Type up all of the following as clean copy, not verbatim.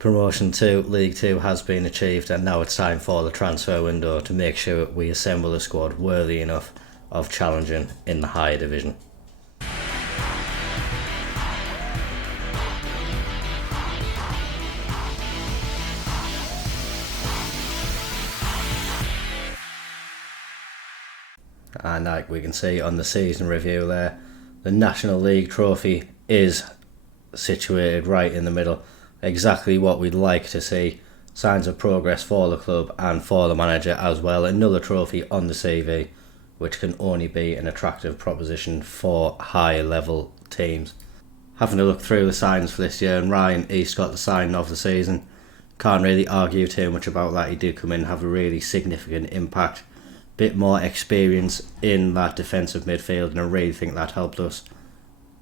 Promotion to League Two has been achieved, and now it's time for the transfer window to make sure we assemble a squad worthy enough of challenging in the higher division. And like we can see on the season review there, the National League trophy is situated right in the middle. Exactly what we'd like to see. Signs of progress for the club and for the manager as well. Another trophy on the CV, which can only be an attractive proposition for higher level teams. Having a look through the signs for this year, and Ryan East got the signing of the season. Can't really argue too much about that. He did come in and have a really significant impact. Bit more experience in that defensive midfield, and I really think that helped us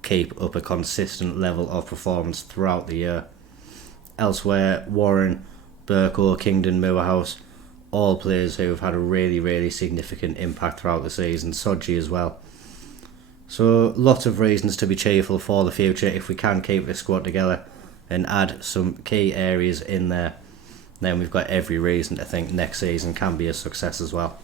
keep up a consistent level of performance throughout the year. Elsewhere, Warren, Burko, Kingdon, Moorhouse, all players who have had a really significant impact throughout the season. Soji as well. So lots of reasons to be cheerful for the future if we can keep this squad together and add some key areas in there. Then we've got every reason to think next season can be a success as well.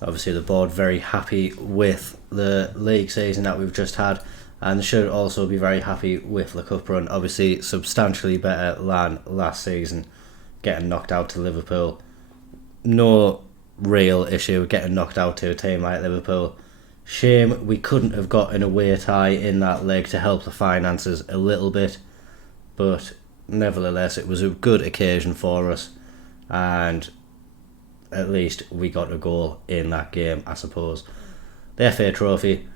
Obviously the board very happy with the league season that we've just had, and should also be very happy with the cup run. Obviously substantially better than last season, getting knocked out to Liverpool. No real issue getting knocked out to a team like Liverpool. Shame we couldn't have got an away tie in that leg to help the finances a little bit, but nevertheless it was a good occasion for us, and at least we got a goal in that game, I suppose. The FA Trophy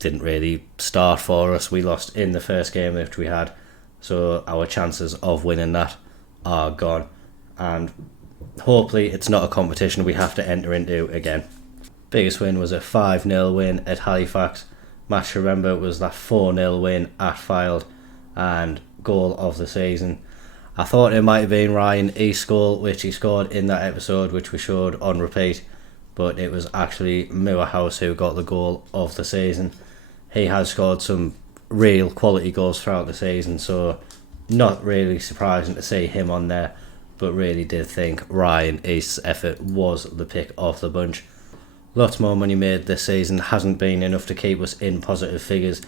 didn't really start for us. We lost in the first game that we had, so our chances of winning that are gone, and hopefully it's not a competition we have to enter into again. Biggest win was a 5-0 win at Halifax. Match to remember was that 4-0 win at Fylde, and goal of the season. I thought it might have been Ryan East's goal, which he scored in that episode, which we showed on repeat, but it was actually Moorhouse who got the goal of the season. He has scored some real quality goals throughout the season, so not really surprising to see him on there, but really did think Ryan East's effort was the pick of the bunch. Lots more money made this season. Hasn't been enough to keep us in positive figures,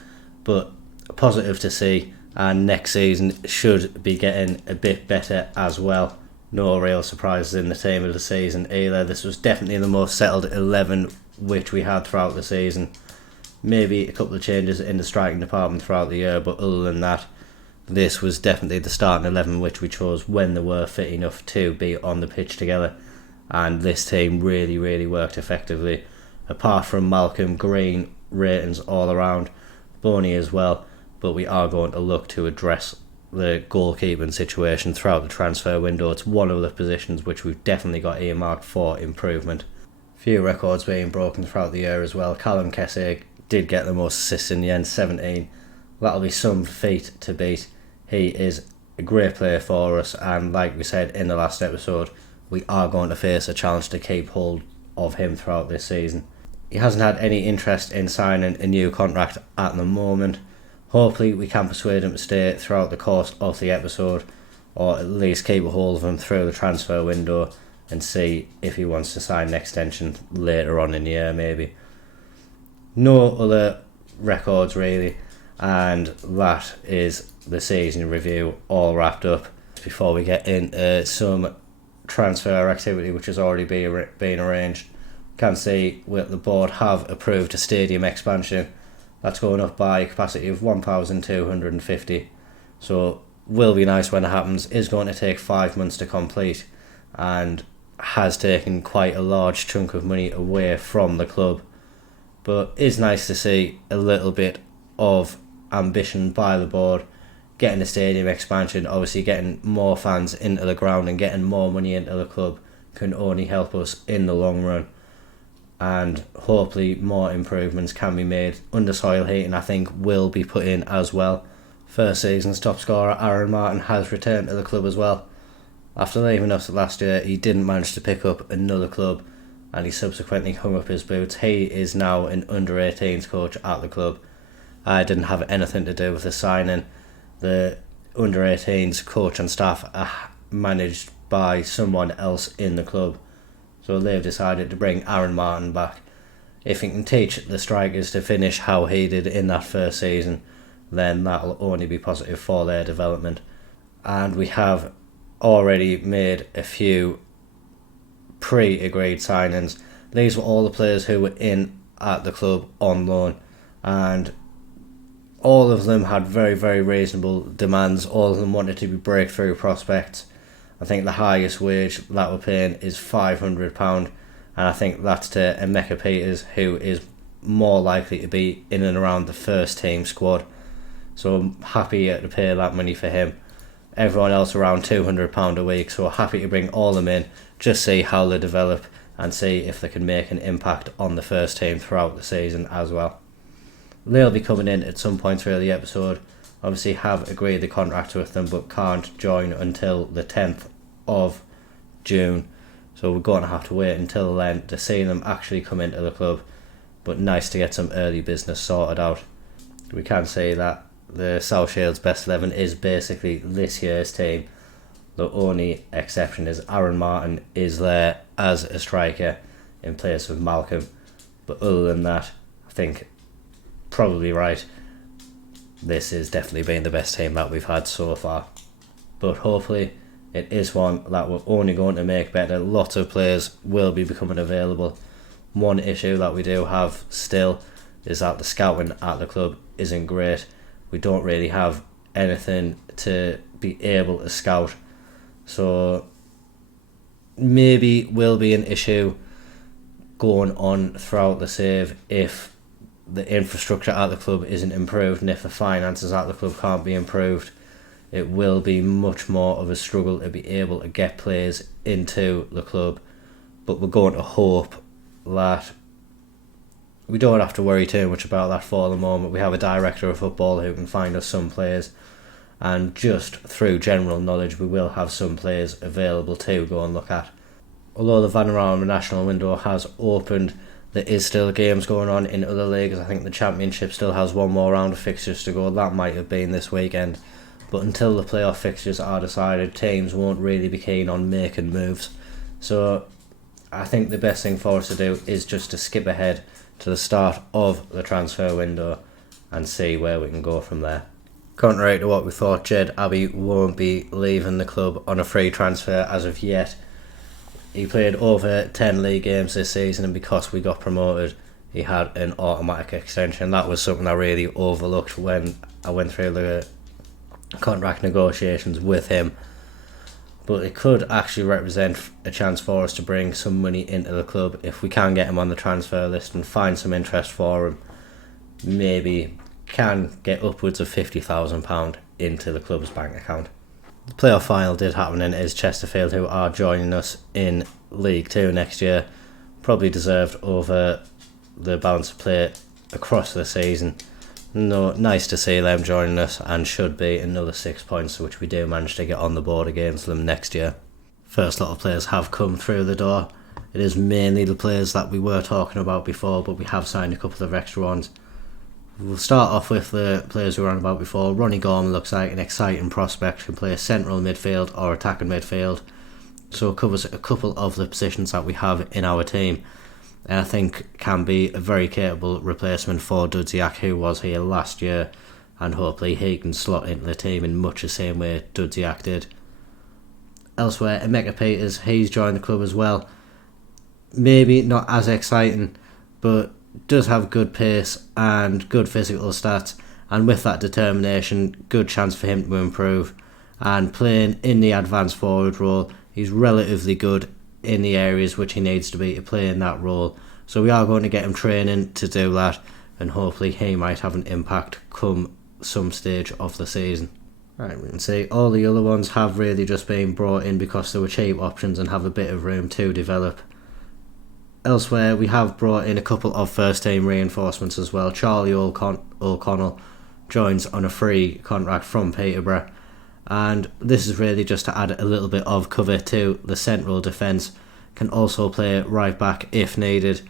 but positive to see, and next season should be getting a bit better as well. No real surprises in the team of the season either. This was definitely the most settled 11 which we had throughout the season. Maybe a couple of changes in the striking department throughout the year, but other than that, this was definitely the starting 11 which we chose when they were fit enough to be on the pitch together, and this team really worked effectively. Apart from Malcolm, Green ratings all around, Boney as well, but we are going to look to address the goalkeeping situation throughout the transfer window. It's one of the positions which we've definitely got earmarked for improvement. Few records being broken throughout the year as well. Callum Kessig did get the most assists in the end, 17. That'll be some feat to beat. He is a great player for us, and like we said in the last episode, we are going to face a challenge to keep hold of him throughout this season. He hasn't had any interest in signing a new contract at the moment. Hopefully we can persuade him to stay throughout the course of the episode, or at least keep a hold of him through the transfer window and see if he wants to sign an extension later on in the year maybe. No other records really, and that is the season review all wrapped up. Before we get into some transfer activity which has already been arranged, can see the board have approved a stadium expansion. That's going up by a capacity of 1,250, so will be nice when it happens. Is going to take 5 months to complete, and has taken quite a large chunk of money away from the club, but is nice to see a little bit of ambition by the board. Getting the stadium expansion, obviously getting more fans into the ground and getting more money into the club can only help us in the long run, and hopefully more improvements can be made. Under soil heating I think will be put in as well. First season's top scorer Aaron Martin has returned to the club as well. After leaving us last year, he didn't manage to pick up another club, and he subsequently hung up his boots. He is now an under-18s coach at the club. I didn't have anything to do with the signing. The under-18s coach and staff are managed by someone else in the club. So they've decided to bring Aaron Martin back. If he can teach the strikers to finish how he did in that first season, then that'll only be positive for their development. And we have already made a few pre-agreed signings. These were all the players who were in at the club on loan, and all of them had very, very reasonable demands. All of them wanted to be breakthrough prospects. I think the highest wage that we're paying is £500, and I think that's to Emeka Peters, who is more likely to be in and around the first team squad. So I'm happy to pay that money for him. Everyone else around £200 a week, so we're happy to bring all of them in, just see how they develop and see if they can make an impact on the first team throughout the season as well. They'll be coming in at some point through the episode. Obviously have agreed the contract with them, but can't join until the 10th of June. So we're going to have to wait until then to see them actually come into the club. But nice to get some early business sorted out. We can say that the South Shields Best 11 is basically this year's team. The only exception is Aaron Martin is there as a striker in place of Malcolm. But other than that, I think probably right. This has definitely been the best team that we've had so far. But hopefully it is one that we're only going to make better. Lots of players will be becoming available. One issue that we do have still is that the scouting at the club isn't great. We don't really have anything to be able to scout. So maybe will be an issue going on throughout the save if the infrastructure at the club isn't improved, and if the finances at the club can't be improved, it will be much more of a struggle to be able to get players into the club. But we're going to hope that we don't have to worry too much about that for the moment. We have a director of football who can find us some players, and just through general knowledge we will have some players available to go and look at. Although the Vanarama National window has opened, there is still games going on in other leagues. I think the Championship still has one more round of fixtures to go. That might have been this weekend. But until the playoff fixtures are decided, teams won't really be keen on making moves. So I think the best thing for us to do is just to skip ahead to the start of the transfer window and see where we can go from there. Contrary to what we thought, Jed Abbey won't be leaving the club on a free transfer as of yet. He played over 10 league games this season, and because we got promoted, he had an automatic extension. That was something I really overlooked when I went through the contract negotiations with him. But it could actually represent a chance for us to bring some money into the club if we can get him on the transfer list and find some interest for him. Maybe can get upwards of £50,000 into the club's bank account. The playoff final did happen, and it is Chesterfield who are joining us in League 2 next year. Probably deserved over the balance of play across the season. No, nice to see them joining us, and should be another 6 points which we do manage to get on the board against them next year. First lot of players have come through the door. It is mainly the players that we were talking about before, but we have signed a couple of extra ones. We'll start off with the players we were on about before. Ronnie Gorman looks like an exciting prospect, can play central midfield or attacking midfield, so it covers a couple of the positions that we have in our team, and I think can be a very capable replacement for Dudziak, who was here last year, and hopefully he can slot into the team in much the same way Dudziak did. Elsewhere, Emeka Peters, he's joined the club as well. Maybe not as exciting, but does have good pace and good physical stats, and with that determination, good chance for him to improve. And playing in the advanced forward role, he's relatively good in the areas which he needs to be to play in that role. So we are going to get him training to do that, and hopefully he might have an impact come some stage of the season. Right, we can see all the other ones have really just been brought in because they were cheap options and have a bit of room to develop. Elsewhere, we have brought in a couple of first team reinforcements as well. Charlie O'Connell joins on a free contract from Peterborough, and this is really just to add a little bit of cover to the central defence. Can also play right back if needed,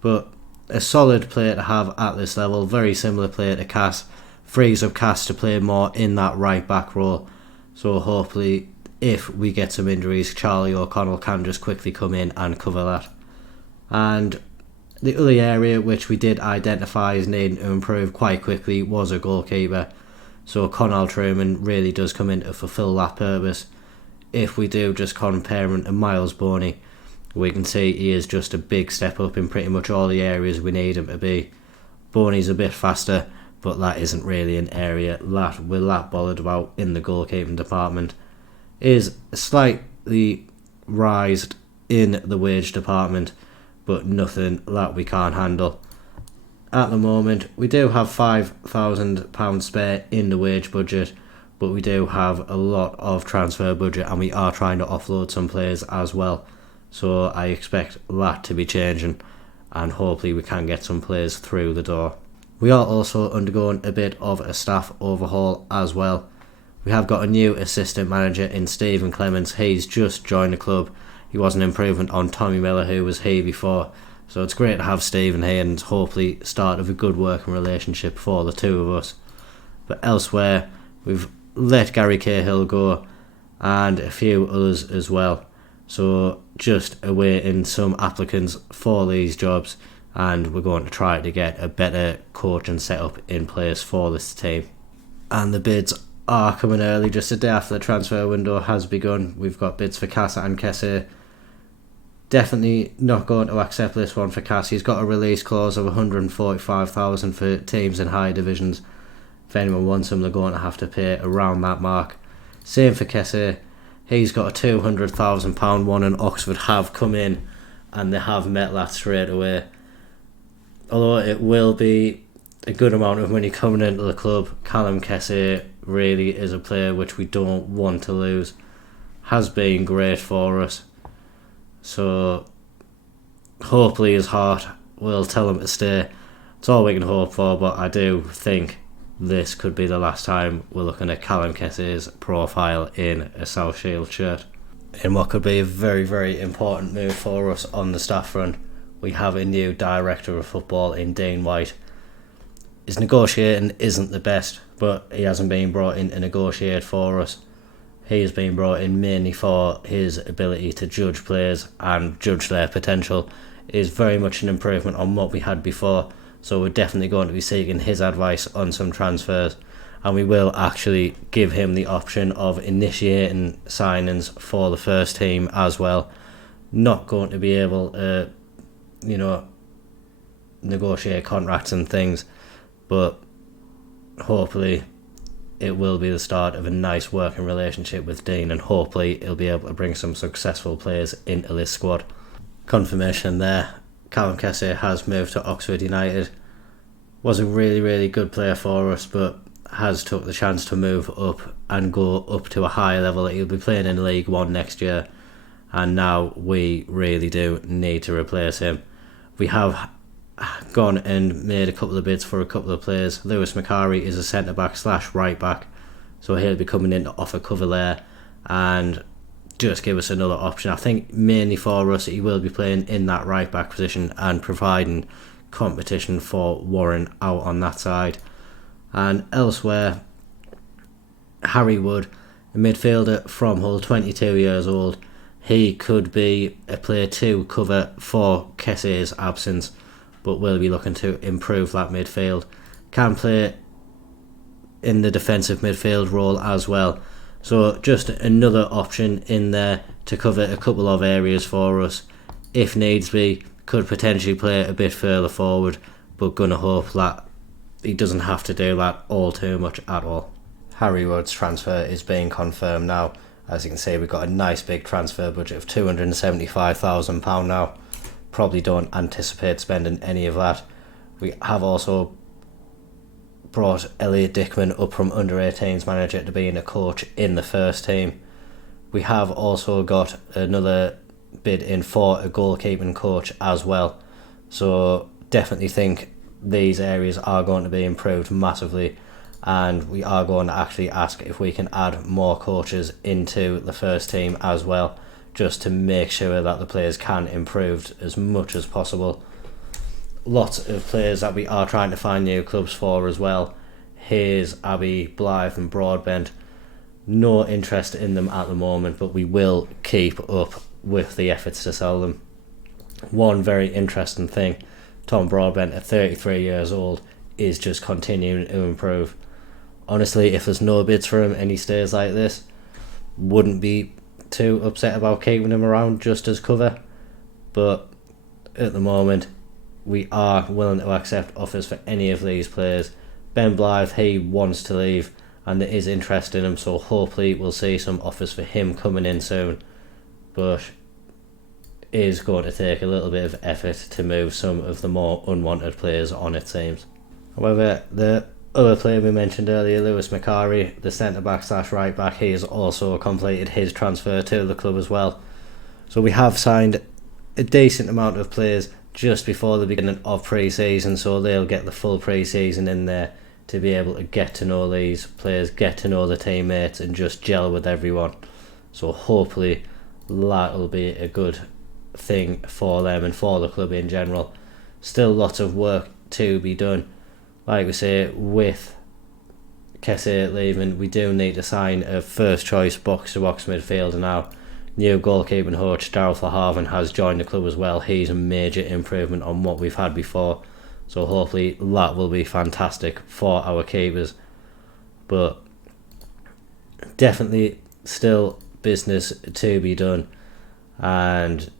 but a solid player to have at this level. Very similar player to Cass, frees up Cass to play more in that right back role, So hopefully, if we get some injuries, Charlie O'Connell can just quickly come in and cover that. And the other area which we did identify as needing to improve quite quickly was a goalkeeper. So Conall Truman really does come in to fulfil that purpose. If we do just compare him to Miles Boney, we can see he is just a big step up in pretty much all the areas we need him to be. Boney's a bit faster, but that isn't really an area that we're that bothered about in the goalkeeping department. Is slightly rised in the wage department, but nothing that we can't handle. At the moment, we do have £5,000 spare in the wage budget, but we do have a lot of transfer budget, and we are trying to offload some players as well. So I expect that to be changing, and hopefully we can get some players through the door. We are also undergoing a bit of a staff overhaul as well. We have got a new assistant manager in Stephen Clements. He's just joined the club. He was an improvement on Tommy Miller, who was here before. So it's great to have Stephen here and hopefully start of a good working relationship for the two of us. But elsewhere, we've let Gary Cahill go and a few others as well. So just awaiting some applicants for these jobs, and we're going to try to get a better coaching setup in place for this team. And the bids are coming early, just a day after the transfer window has begun. We've got bids for Casa and Kesse. Definitely not going to accept this one for Cass. He's got a release clause of 145,000 for teams in higher divisions. If anyone wants him, they're going to have to pay around that mark. Same for Kesse. He's got a £200,000 one, and Oxford have come in and they have met that straight away. Although it will be a good amount of money coming into the club, Callum Kesse really is a player which we don't want to lose. Has been great for us. So hopefully his heart will tell him to stay. It's all we can hope for, but I do think this could be the last time we're looking at Callum Kesse's profile in a South Shield shirt. In what could be a very, very important move for us on the staff front, we have a new director of football in Dean White. His negotiating isn't the best, but he hasn't been brought in to negotiate for us. He has been brought in mainly for his ability to judge players and judge their potential. It is very much an improvement on what we had before, so we're definitely going to be seeking his advice on some transfers, and we will actually give him the option of initiating signings for the first team as well. Not going to be able to, negotiate contracts and things, but hopefully it will be the start of a nice working relationship with Dean, and hopefully he'll be able to bring some successful players into this squad. Confirmation there, Callum Kesse has moved to Oxford United. Was a really, really good player for us, but has took the chance to move up and go up to a higher level. He'll be playing in League One next year, and now we really do need to replace him. We have gone and made a couple of bids for a couple of players. Lewis Macari is a centre-back / right-back, so he'll be coming in to offer cover there and just give us another option. I think mainly for us he will be playing in that right-back position and providing competition for Warren out on that side. And elsewhere, Harry Wood, a midfielder from Hull, 22 years old. He could be a player to cover for Kesse's absence, but will be looking to improve that midfield. Can play in the defensive midfield role as well. So just another option in there to cover a couple of areas for us. If needs be, could potentially play a bit further forward, but gonna hope that he doesn't have to do that all too much at all. Harry Wood's transfer is being confirmed now. As you can see, we've got a nice big transfer budget of £275,000 now. Probably don't anticipate spending any of that. We have also brought Elliot Dickman up from under-18s manager to being a coach in the first team. We have also got another bid in for a goalkeeping coach as well. So definitely think these areas are going to be improved massively, and we are going to actually ask if we can add more coaches into the first team as well, just to make sure that the players can improve as much as possible. Lots of players that we are trying to find new clubs for as well. Hayes, Abbey, Blythe and Broadbent. No interest in them at the moment, but we will keep up with the efforts to sell them. One very interesting thing, Tom Broadbent at 33 years old is just continuing to improve. Honestly, if there's no bids for him and he stays like this, wouldn't be too upset about keeping him around just as cover. But at the moment, we are willing to accept offers for any of these players. Ben Blythe, he wants to leave and there is interest in him, so hopefully we'll see some offers for him coming in soon. But it is going to take a little bit of effort to move some of the more unwanted players on, it seems. However, the other player we mentioned earlier, Lewis Macari, the centre-back / right-back, he has also completed his transfer to the club as well. So we have signed a decent amount of players just before the beginning of pre-season, so they'll get the full pre-season in there to be able to get to know these players, get to know the teammates and just gel with everyone. So hopefully that'll be a good thing for them and for the club in general. Still lots of work to be done. Like we say, with Kessie leaving, we do need to sign a first choice box-to-box midfielder now. New goalkeeping coach Darryl Verhaven has joined the club as well. He's a major improvement on what we've had before, so hopefully that will be fantastic for our keepers. But definitely still business to be done, and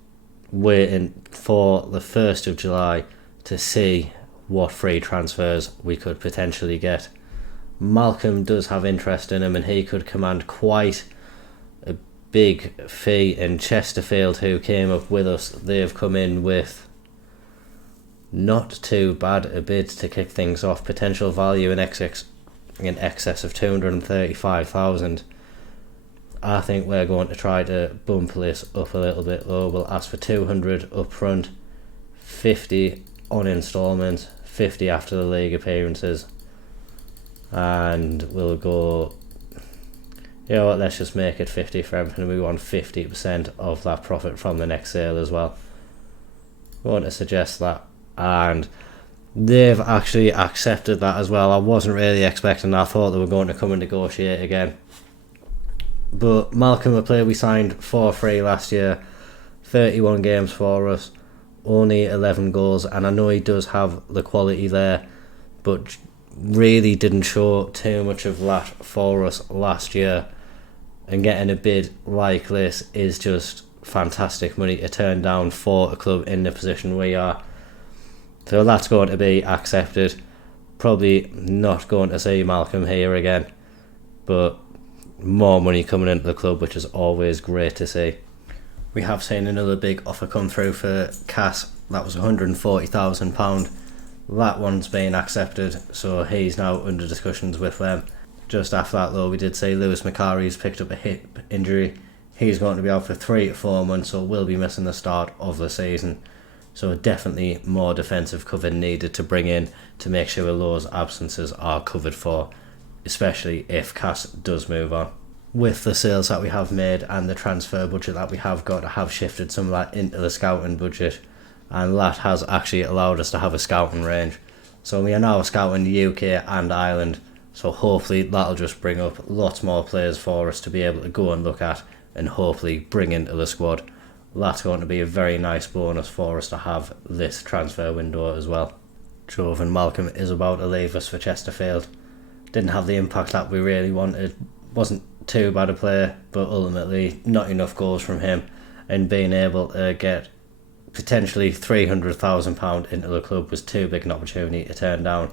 waiting for the 1st of July to see what free transfers we could potentially get. Malcolm does have interest in him and he could command quite a big fee, and Chesterfield, who came up with us, they've come in with not too bad a bid to kick things off. Potential value in excess of 235,000. I think we're going to try to bump this up a little bit though. We'll ask for 200 up front, 50 on instalments, 50 after the league appearances, and we'll go, you know what, let's just make it 50 for everything. We want 50% of that profit from the next sale as well. I want to suggest that, and they've actually accepted that as well. I wasn't really expecting that. I thought they were going to come and negotiate again. But Malcolm, a player we signed for free last year, 31 games for us, only 11 goals, and I know he does have the quality there, but really didn't show too much of that for us last year. And getting a bid like this is just fantastic money to turn down for a club in the position we are. So that's going to be accepted. Probably not going to see Malcolm here again, but more money coming into the club, which is always great to see. We have seen another big offer come through for Cass. That was £140,000. That one's been accepted, so he's now under discussions with them. Just after that though, we did see Lewis Macari's picked up a hip injury. He's going to be out for 3 to 4 months, so will be missing the start of the season. So definitely more defensive cover needed to bring in to make sure those absences are covered for, especially if Cass does move on. With the sales that we have made and the transfer budget that we have got, I have shifted some of that into the scouting budget, and that has actually allowed us to have a scouting range. So we are now scouting the UK and Ireland, so hopefully that'll just bring up lots more players for us to be able to go and look at and hopefully bring into the squad. That's going to be a very nice bonus for us to have this transfer window as well. Jovan Malcolm is about to leave us for Chesterfield. Didn't have the impact that we really wanted. Wasn't too bad a player, but ultimately not enough goals from him, and being able to get potentially £300,000 into the club was too big an opportunity to turn down.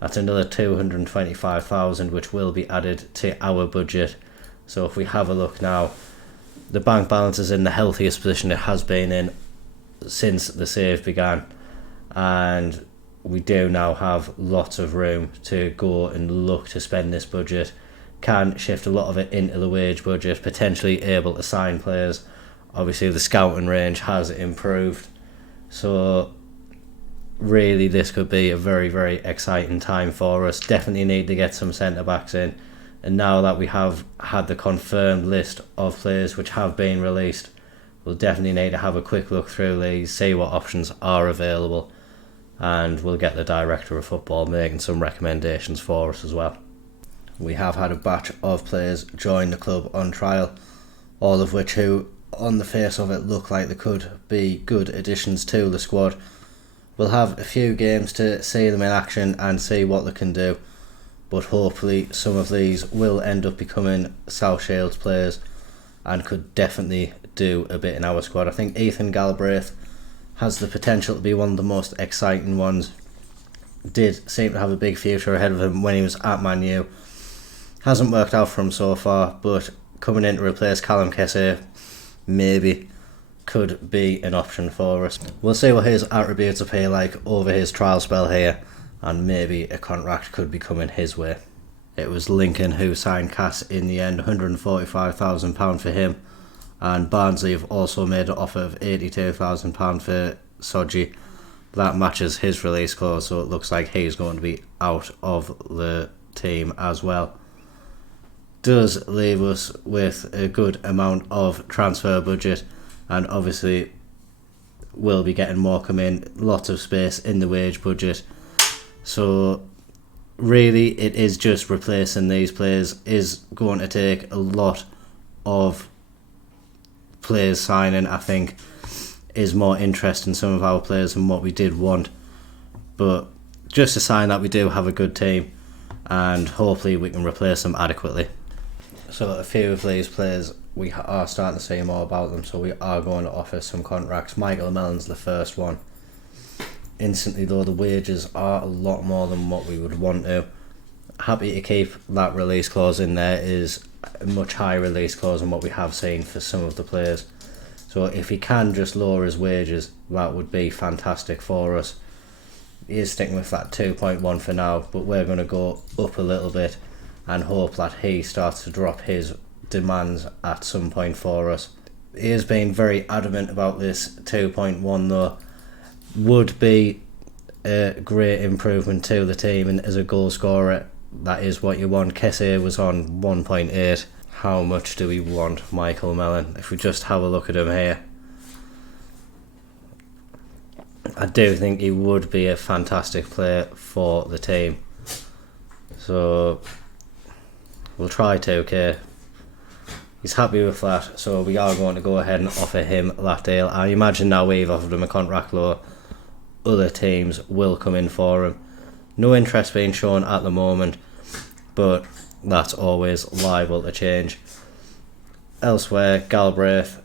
That's another 225,000 which will be added to our budget. So if we have a look now, the bank balance is in the healthiest position it has been in since the save began, and we do now have lots of room to go and look to spend this budget. Can shift a lot of it into the wage budget, potentially able to sign players. Obviously the scouting range has improved, so really this could be a very, very exciting time for us. Definitely need to get some centre backs in, and now that we have had the confirmed list of players which have been released, we'll definitely need to have a quick look through these, see what options are available, and we'll get the director of football making some recommendations for us as well. We have had a batch of players join the club on trial, all of which who, on the face of it, look like they could be good additions to the squad. We'll have a few games to see them in action and see what they can do, but hopefully some of these will end up becoming South Shields players and could definitely do a bit in our squad. I think Ethan Galbraith has the potential to be one of the most exciting ones. Did seem to have a big future ahead of him when he was at Man U. Hasn't worked out for him so far, but coming in to replace Callum Kessé maybe could be an option for us. We'll see what his attributes appear like over his trial spell here, and maybe a contract could be coming his way. It was Lincoln who signed Cass in the end, £145,000 for him, and Barnsley have also made an offer of £82,000 for Soji. That matches his release clause, so it looks like he's going to be out of the team as well. Does leave us with a good amount of transfer budget, and obviously we'll be getting Morecambe in, lots of space in the wage budget. So really it is just replacing these players is going to take a lot of players signing. I think is more interest in some of our players than what we did want, but just a sign that we do have a good team and hopefully we can replace them adequately. So a few of these players, we are starting to see more about them, so we are going to offer some contracts. Michael Mellon's the first one. Instantly though, the wages are a lot more than what we would want to. Happy to keep that release clause in there. Is a much higher release clause than what we have seen for some of the players. So if he can just lower his wages, that would be fantastic for us. He is sticking with that 2.1 for now, but we're going to go up a little bit and hope that he starts to drop his demands at some point for us. He has been very adamant about this 2.1 though. Would be a great improvement to the team, and as a goal scorer that is what you want. Kessé was on 1.8. How much do we want Michael Mellon? If we just have a look at him here, I do think he would be a fantastic player for the team. So we'll try 2k. He's happy with that, so we are going to go ahead and offer him that deal. I imagine now we've offered him a contract law, other teams will come in for him. No interest being shown at the moment, but that's always liable to change. Elsewhere, Galbraith,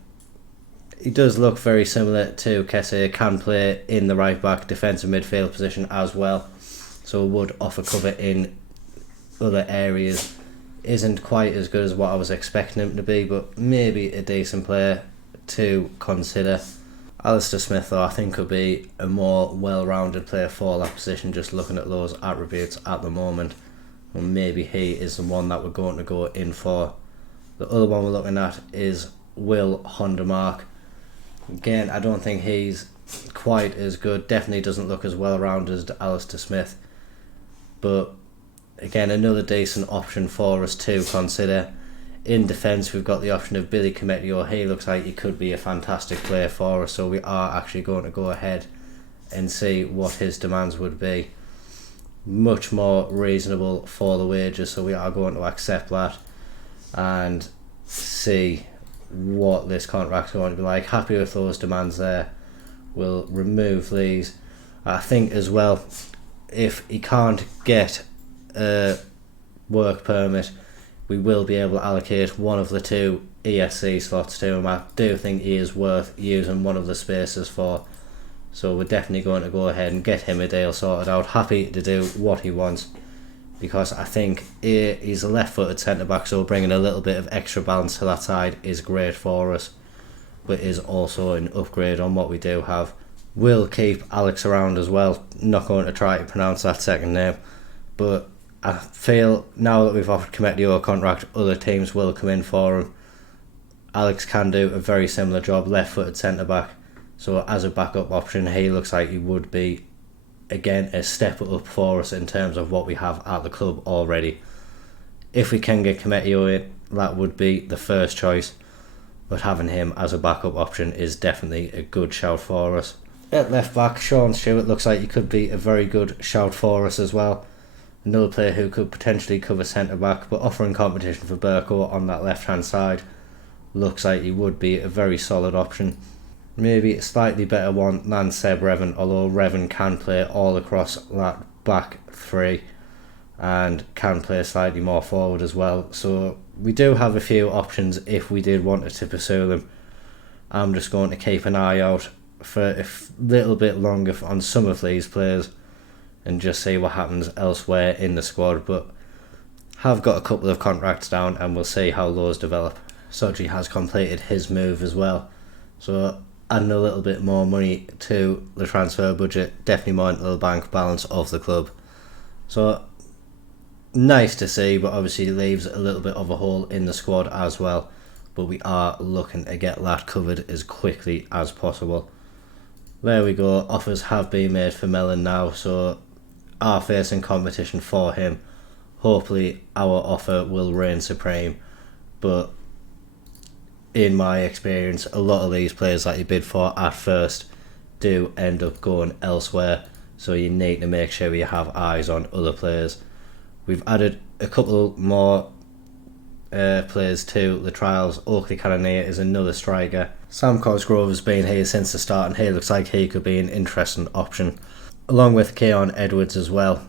he does look very similar to Kessé, can play in the right back defensive midfield position as well, so would offer cover in other areas. Isn't quite as good as what I was expecting him to be, but maybe a decent player to consider. Alistair Smith though I think could be a more well-rounded player for that position, just looking at those attributes at the moment. And maybe he is the one that we're going to go in for. The other one we're looking at is Will Hondermark. Again, I don't think he's quite as good, definitely doesn't look as well-rounded as Alistair Smith, but again another decent option for us to consider. In defence we've got the option of Billy Koumetio. He looks like he could be a fantastic player for us, so we are actually going to go ahead and see what his demands would be. Much more reasonable for the wages, so we are going to accept that and see what this contract's going to be like. Happy with those demands there. We'll remove these. I think as well, if he can't get a work permit, we will be able to allocate one of the 2 ESC slots to him. I do think he is worth using one of the spaces for, so we're definitely going to go ahead and get him a deal sorted out. Happy to do what he wants, because I think he's a left-footed centre-back, so bringing a little bit of extra balance to that side is great for us, but is also an upgrade on what we do have. We'll keep Alex around as well. Not going to try to pronounce that second name, but I feel now that we've offered Koumetio a contract, other teams will come in for him. Alex can do a very similar job, left-footed centre-back, so as a backup option he looks like he would be again a step up for us in terms of what we have at the club already. If we can get Koumetio in, that would be the first choice, but having him as a backup option is definitely a good shout for us. At left back, Sean Stewart looks like he could be a very good shout for us as well. Another player who could potentially cover centre back, but offering competition for Berko on that left hand side. Looks like he would be a very solid option. Maybe a slightly better one than Seb Revan, although Revan can play all across that back three and can play slightly more forward as well. So we do have a few options if we did want to pursue them. I'm just going to keep an eye out for a little bit longer on some of these players and just see what happens elsewhere in the squad, but have got a couple of contracts down and we'll see how those develop. Soji has completed his move as well, so adding a little bit more money to the transfer budget, definitely more into the bank balance of the club. So nice to see, but obviously leaves a little bit of a hole in the squad as well, but we are looking to get that covered as quickly as possible. There we go, offers have been made for Mellon now, so are facing competition for him. Hopefully our offer will reign supreme, but in my experience a lot of these players that you bid for at first do end up going elsewhere, so you need to make sure you have eyes on other players. We've added a couple more players to the trials. Oakley Cannoneer is another striker. Sam Cosgrove has been here since the start and he looks like he could be an interesting option, along with Keon Edwards as well.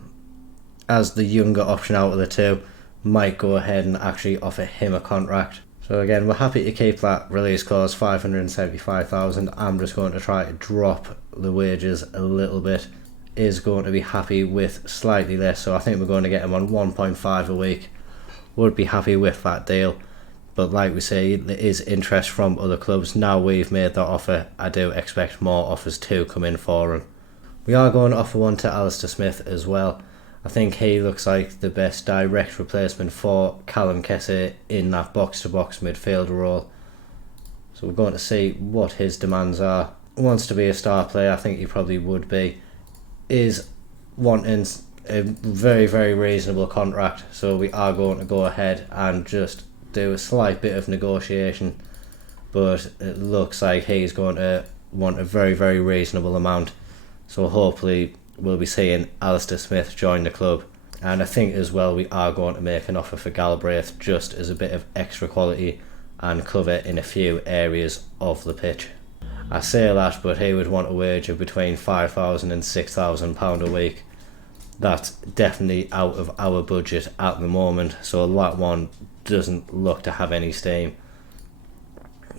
As the younger option out of the two, might go ahead and actually offer him a contract. So again, we're happy to keep that release clause, 575,000. I'm just going to try to drop the wages a little bit. Is going to be happy with slightly less, so I think we're going to get him on 1.5 a week. Would be happy with that deal, but like we say, there is interest from other clubs. Now we've made that offer, I do expect more offers to come in for him. We are going to offer one to Alistair Smith as well. I think he looks like the best direct replacement for Callum Kessé in that box-to-box midfielder role. So we're going to see what his demands are. Wants to be a star player, I think he probably would be. Is wanting a very, very reasonable contract, so we are going to go ahead and just do a slight bit of negotiation, but it looks like he's going to want a very, very reasonable amount. So hopefully we'll be seeing Alistair Smith join the club, and I think as well we are going to make an offer for Galbraith just as a bit of extra quality and cover in a few areas of the pitch. I say that, but he would want a wage of between £5,000 and £6,000 a week. That's definitely out of our budget at the moment, so that one doesn't look to have any steam.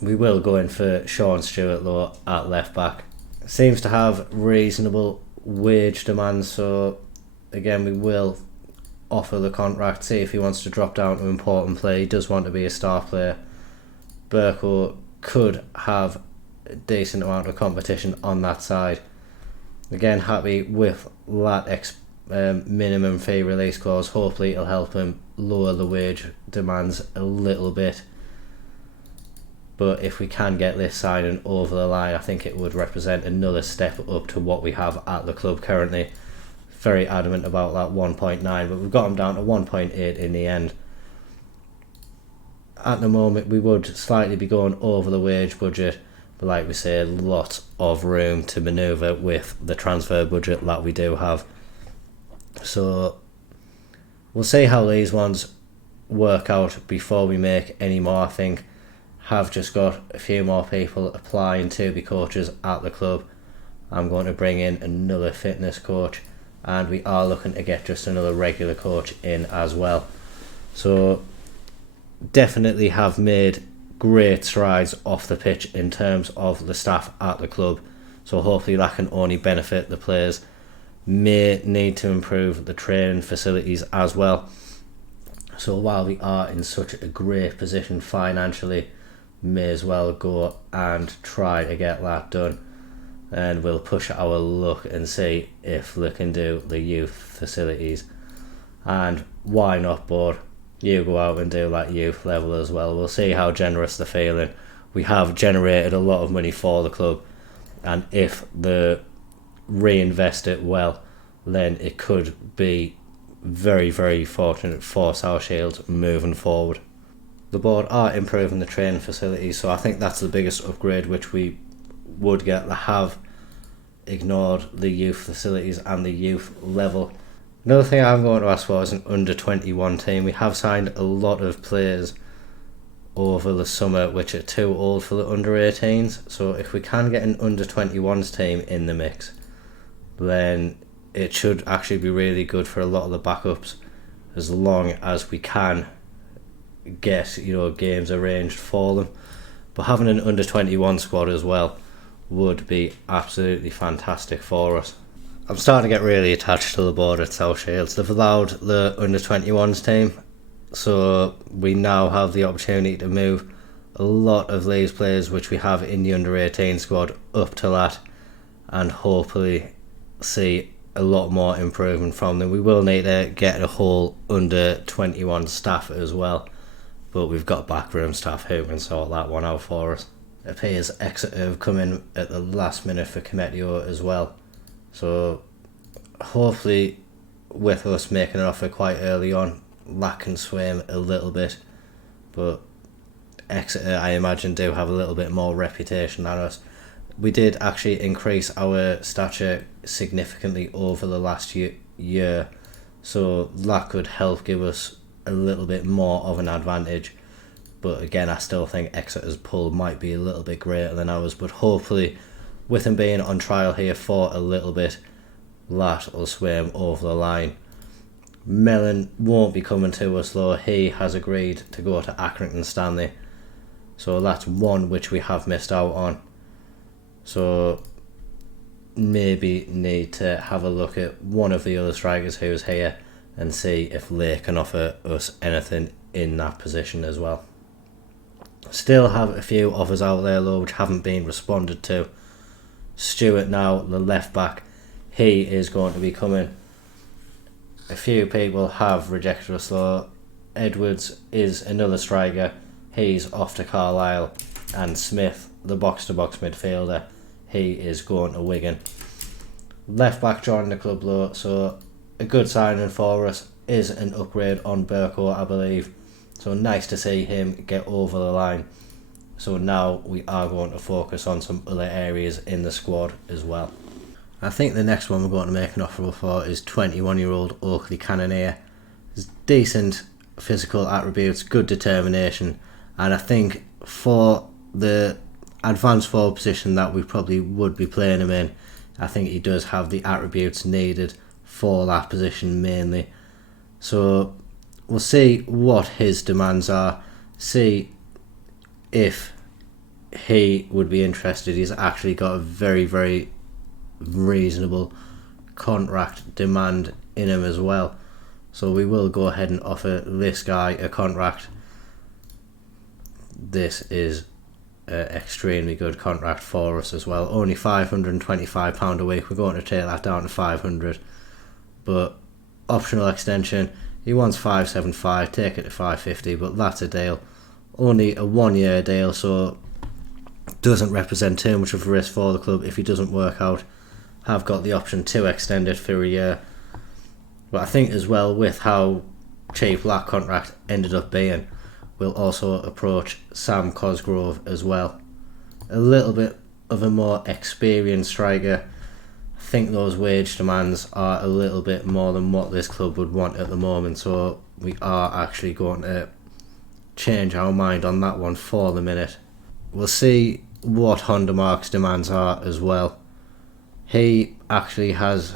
We will go in for Sean Stewart though at left back. Seems to have reasonable wage demands, so again we will offer the contract, see if he wants to drop down to important play. He does want to be a star player. Berko could have a decent amount of competition on that side. Again, happy with that minimum fee release clause. Hopefully it'll help him lower the wage demands a little bit, but if we can get this signing over the line, I think it would represent another step up to what we have at the club currently. Very adamant about that 1.9, but we've got him down to 1.8 in the end. At the moment we would slightly be going over the wage budget, but like we say, lots of room to manoeuvre with the transfer budget that we do have. So we'll see how these ones work out before we make any more. I think have just got a few more people applying to be coaches at the club. I'm going to bring in another fitness coach, and we are looking to get just another regular coach in as well. So definitely have made great strides off the pitch in terms of the staff at the club, so hopefully that can only benefit the players. May need to improve the training facilities as well, so while we are in such a great position financially, may as well go and try to get that done, and we'll push our luck and see if they can do the youth facilities. And why not, board? You go out and do that youth level as well. We'll see how generous they're feeling. We have generated a lot of money for the club, and if they reinvest it well, then it could be very, very fortunate for South Shields moving forward. The board are improving the training facilities, so I think that's the biggest upgrade which we would get. They have ignored the youth facilities and the youth level Another thing I'm going to ask for is an under-21 team. We have signed a lot of players over the summer which are too old for the under-18s, so if we can get an under-21s team in the mix, then it should actually be really good for a lot of the backups, as long as we can get games arranged for them. But having an under-21 squad as well would be absolutely fantastic for us. I'm starting to get really attached to the board at South Shields. They've allowed the under-21s team, so we now have the opportunity to move a lot of these players which we have in the under-18 squad up to that, and hopefully see a lot more improvement from them. We will need to get a whole under-21 staff as well, but we've got backroom staff who can sort that one out for us. It appears Exeter have come in at the last minute for Cometio as well, so hopefully with us making an offer quite early on, that can swim a little bit. But Exeter, I imagine, do have a little bit more reputation than us. We did actually increase our stature significantly over the last year, so that could help give us a little bit more of an advantage. But again, I still think Exeter's pull might be a little bit greater than ours, but hopefully with him being on trial here for a little bit, that will swim over the line. Mellon won't be coming to us though. He has agreed to go to Accrington Stanley, so that's one which we have missed out on. So maybe need to have a look at one of the other strikers who's here and see if they can offer us anything in that position as well. Still have a few offers out there though which haven't been responded to. Stewart now, the left back, he is going to be coming. A few people have rejected us though. Edwards is another striker, he's off to Carlisle, and Smith, the box-to-box midfielder, he is going to Wigan. Left back joining the club though, so a good signing for us is an upgrade on Burko, I believe. So nice to see him get over the line. So now we are going to focus on some other areas in the squad as well. I think the next one we're going to make an offer for is 21-year-old Oakley Cannonier. There's decent physical attributes, good determination, and I think for the advanced forward position that we probably would be playing him in, I think he does have the attributes needed for that position mainly. So we'll see what his demands are, see if he would be interested. He's actually got a very, very reasonable contract demand in him as well, so we will go ahead and offer this guy a contract. This is an extremely good contract for us as well, only £525 a week. We're going to take that down to 500, but optional extension, he wants 575, take it to 550, but that's a deal. Only a 1 year deal, so doesn't represent too much of a risk for the club if he doesn't work out. Have got the option to extend it for a year, but I think as well with how cheap that contract ended up being, we'll also approach Sam Cosgrove as well, a little bit of a more experienced striker. I think those wage demands are a little bit more than what this club would want at the moment, so we are actually going to change our mind on that one for the minute. We'll see what Honda Mark's demands are as well. He actually has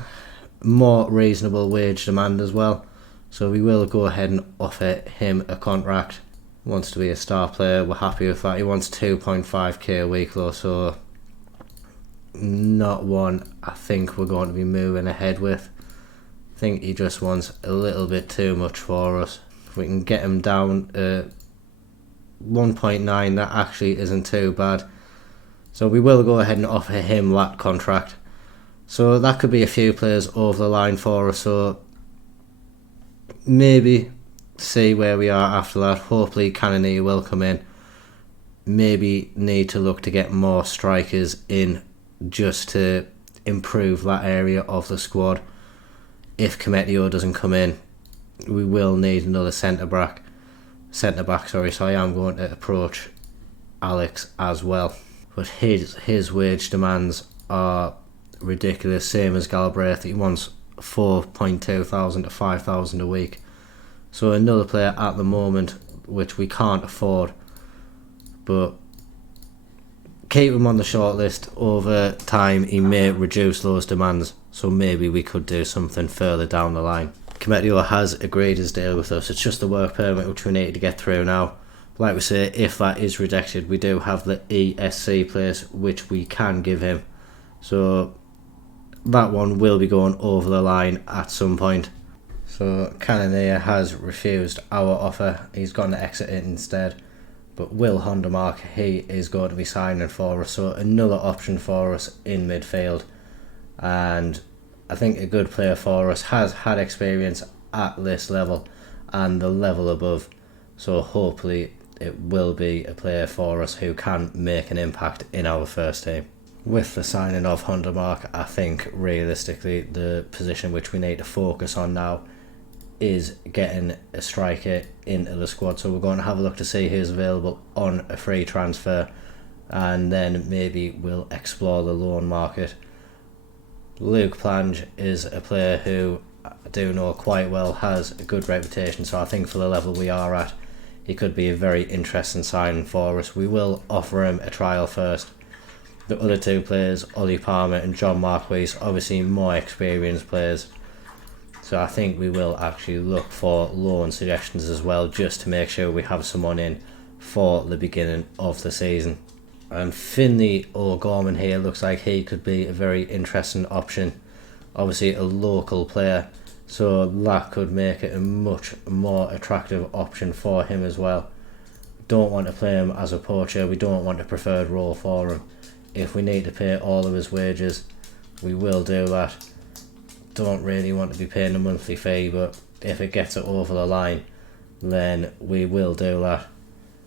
more reasonable wage demand as well, so we will go ahead and offer him a contract. Wants to be a star player, we're happy with that. He wants 2.5k a week though, so not one I think we're going to be moving ahead with. I think he just wants a little bit too much for us. If we can get him down 1.9, that actually isn't too bad. So we will go ahead and offer him that contract. So that could be a few players over the line for us, so maybe see where we are after that. Hopefully Cannonier will come in. Maybe need to look to get more strikers in just to improve that area of the squad. If Cometio doesn't come in, we will need another centre back. So I am going to approach Alex as well. But his wage demands are ridiculous, same as Galbraith. He wants 4.2 thousand to 5,000 a week. So another player at the moment which we can't afford, but keep him on the shortlist. Over time he may reduce those demands, so maybe we could do something further down the line. Koumetio has agreed his deal with us. It's just the work permit which we need to get through now. Like we say, if that is rejected, we do have the ESC place which we can give him, so that one will be going over the line at some point. So Cannonier has refused our offer. He's going to exit it instead. But Will Hondermark, he is going to be signing for us, so another option for us in midfield. And I think a good player for us, has had experience at this level and the level above. So hopefully it will be a player for us who can make an impact in our first team. With the signing of Hondermark, I think realistically the position which we need to focus on now is getting a striker into the squad. So we're going to have a look to see who's available on a free transfer, and then maybe we'll explore the loan market. Luke Plange is a player who I do know quite well, has a good reputation, so I think for the level we are at, he could be a very interesting signing for us. We will offer him a trial first. The other two players, Ollie Palmer and John Marquis, obviously more experienced players, so I think we will actually look for loan suggestions as well, just to make sure we have someone in for the beginning of the season. And Finlay O'Gorman here looks like he could be a very interesting option. Obviously a local player, so that could make it a much more attractive option for him as well. Don't want to play him as a poacher, we don't want a preferred role for him. If we need to pay all of his wages, we will do that. Don't really want to be paying a monthly fee, but if it gets it over the line, then we will do that.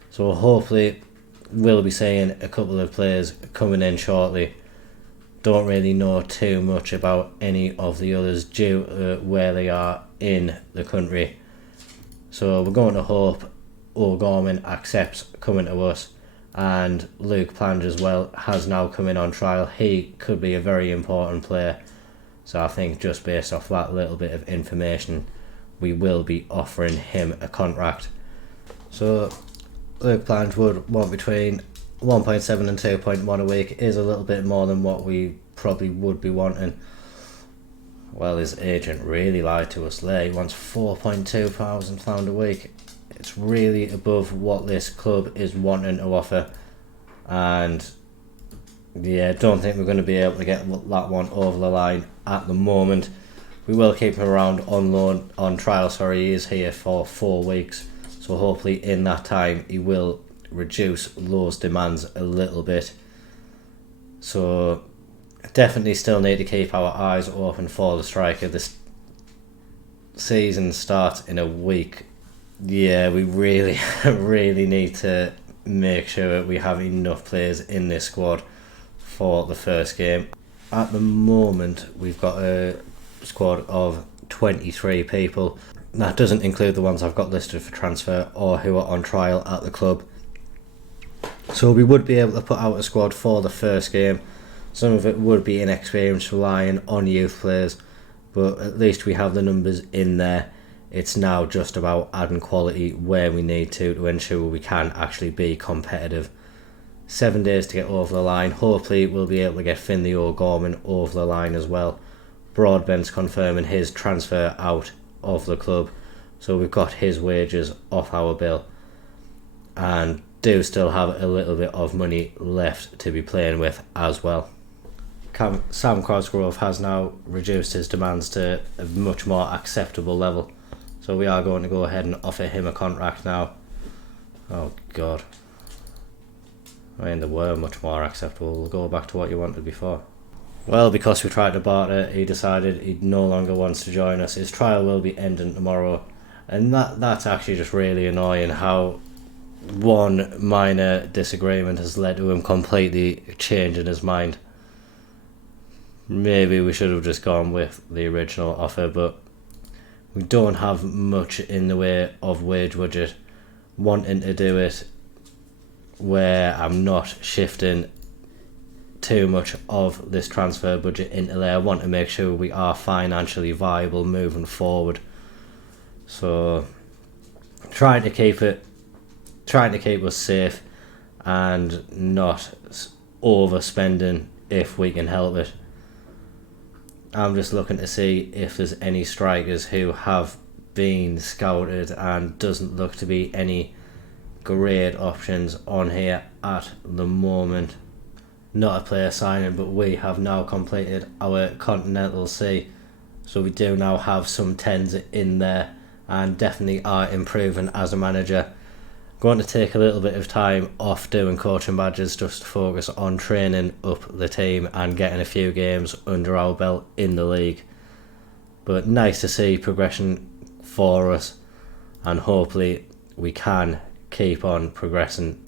So hopefully we'll be seeing a couple of players coming in shortly. Don't really know too much about any of the others due to where they are in the country. So we're going to hope O'Gorman accepts coming to us, and Luke Plange as well has now come in on trial. He could be a very important player. So I think just based off that little bit of information, we will be offering him a contract. So Luke Plange would want between 1.7 and 2.1 a week. Is a little bit more than what we probably would be wanting. Well, his agent really lied to us there. He wants £4,200 a week. It's really above what this club is wanting to offer, and yeah, don't think we're going to be able to get that one over the line at the moment. We will keep him around on loan, on trial, he is here for 4 weeks, so hopefully in that time he will reduce those demands a little bit. So definitely still need to keep our eyes open for the striker. This season starts in a week. Yeah, we really really need to make sure we have enough players in this squad for the first game. At the moment we've got a squad of 23 people. That doesn't include the ones I've got listed for transfer or who are on trial at the club. So we would be able to put out a squad for the first game. Some of it would be inexperienced, relying on youth players, but at least we have the numbers in there. It's now just about adding quality where we need to ensure we can actually be competitive. 7 days to get over the line. Hopefully we'll be able to get Finlay O'Gorman over the line as well. Broadbent's confirming his transfer out of the club, so we've got his wages off our bill, and do still have a little bit of money left to be playing with as well. Sam Cosgrove has now reduced his demands to a much more acceptable level, so we are going to go ahead and offer him a contract now. Oh god, I mean, they were much more acceptable. We'll go back to what you wanted before. Well, because we tried to barter, he decided he no longer wants to join us. His trial will be ending tomorrow, and that's actually just really annoying how one minor disagreement has led to him completely changing his mind. Maybe we should have just gone with the original offer, but we don't have much in the way of wage budget. Wanting to do it where I'm not shifting too much of this transfer budget into there. I want to make sure we are financially viable moving forward. So trying to keep us safe and not overspending if we can help it. I'm just looking to see if there's any strikers who have been scouted and doesn't look to be any great options on here at the moment. Not a player signing, but we have now completed our Continental C, so we do now have some 10s in there and definitely are improving as a manager. Going to take a little bit of time off doing coaching badges just to focus on training up the team and getting a few games under our belt in the league. But nice to see progression for us, and hopefully we can keep on progressing.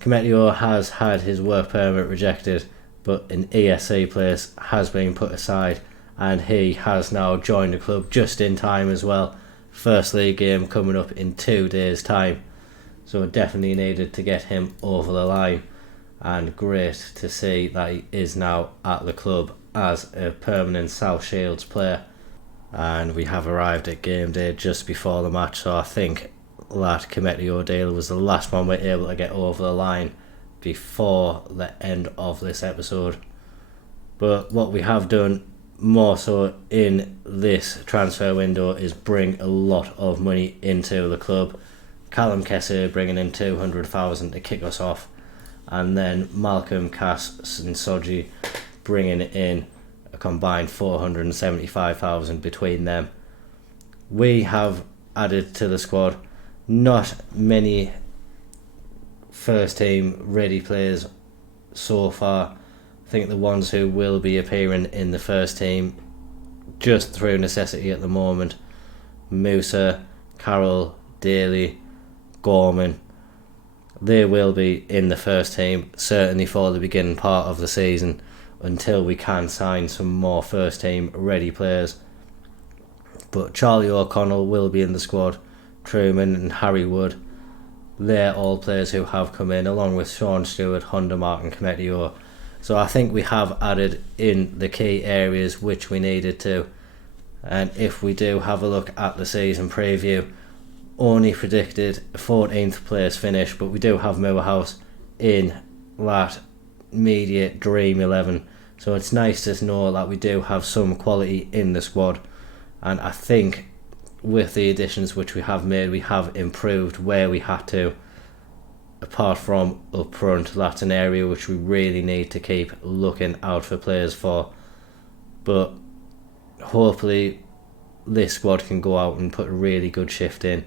Kmetio has had his work permit rejected, but an ESC place has been put aside and he has now joined the club just in time as well. First league game coming up in 2 days' time, so definitely needed to get him over the line, and great to see that he is now at the club as a permanent South Shields player. And we have arrived at game day just before the match, so I think that Kmetio deal was the last one we're able to get over the line before the end of this episode. But what we have done more so in this transfer window is bring a lot of money into the club. Callum Kessler bringing in 200,000 to kick us off, and then Malcolm, Cass and Soji bringing in a combined 475,000 between them. We have added to the squad not many first team ready players so far. I think the ones who will be appearing in the first team just through necessity at the moment: Musa, Carroll, Daly, Gorman. They will be in the first team certainly for the beginning part of the season until we can sign some more first team ready players. But Charlie O'Connell will be in the squad, Truman and Harry Wood. They're all players who have come in, along with Sean Stewart, Honda Mark and Kmetio. So I think we have added in the key areas which we needed to. And if we do have a look at the season preview, only predicted a 14th place finish, but we do have Moorhouse in that immediate dream 11. So it's nice to know that we do have some quality in the squad. And I think with the additions which we have made, we have improved where we had to. Apart from up front, that's an area which we really need to keep looking out for players for. But hopefully this squad can go out and put a really good shift in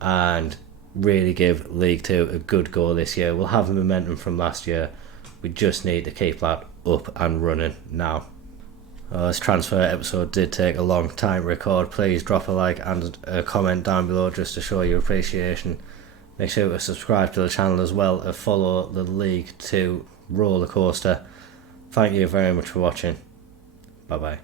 and really give League 2 a good go this year. We'll have momentum from last year. We just need to keep that up and running now. This transfer episode did take a long time to record. Please drop a like and a comment down below just to show your appreciation. Make sure to subscribe to the channel as well and follow the League 2 roller coaster. Thank you very much for watching. Bye bye.